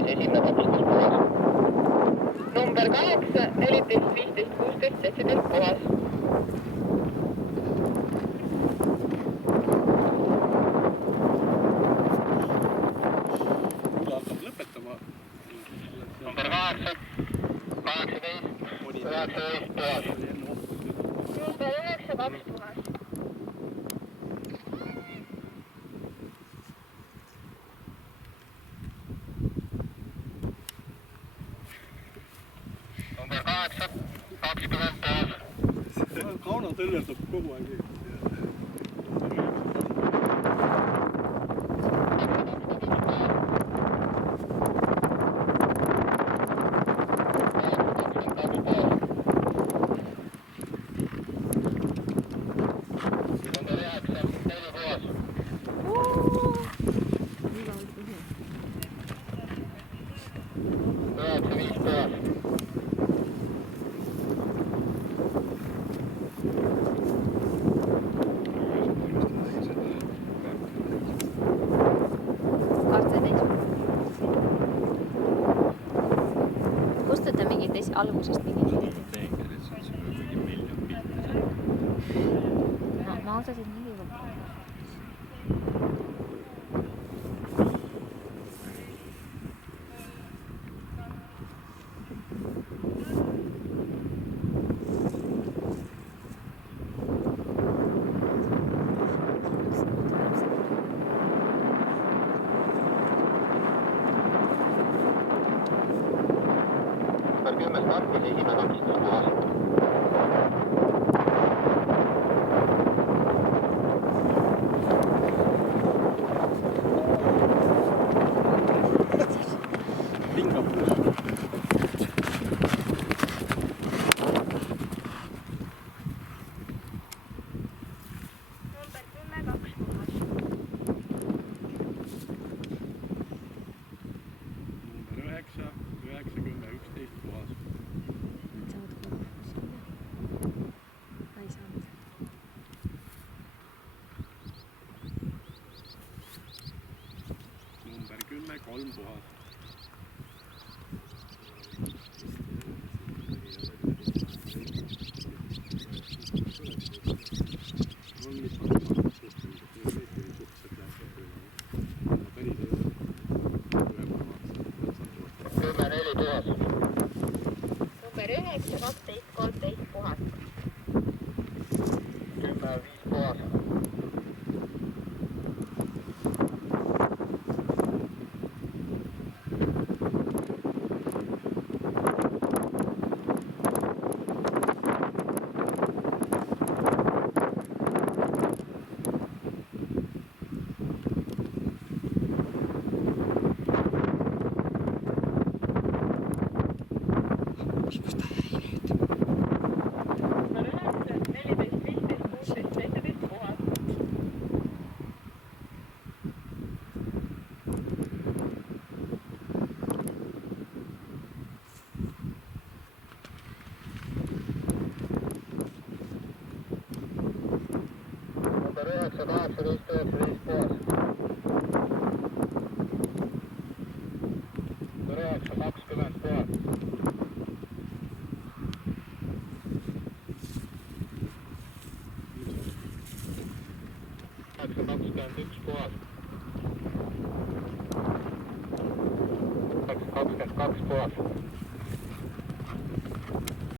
tappis esimene takistus puhas. Number 8, 14, 15, 16, 17 puhas. hakkab lõpetama. Number 8, 18, 19 puhas. Number 9, 2 puhas. Number 8, 20 puhas. Kauno tõllerdab kogu aeg. Kustuta mingit algusest mingit. Ma osasin mingi Number 10 tappis esimene takistus puhas. Kolm puhas. Number 9, 12, 13 puhas. 10, 5 puhas. Number 9, 18, 19 puhas. Number 9, 20 puhas. 21 puhas. 22 puhas.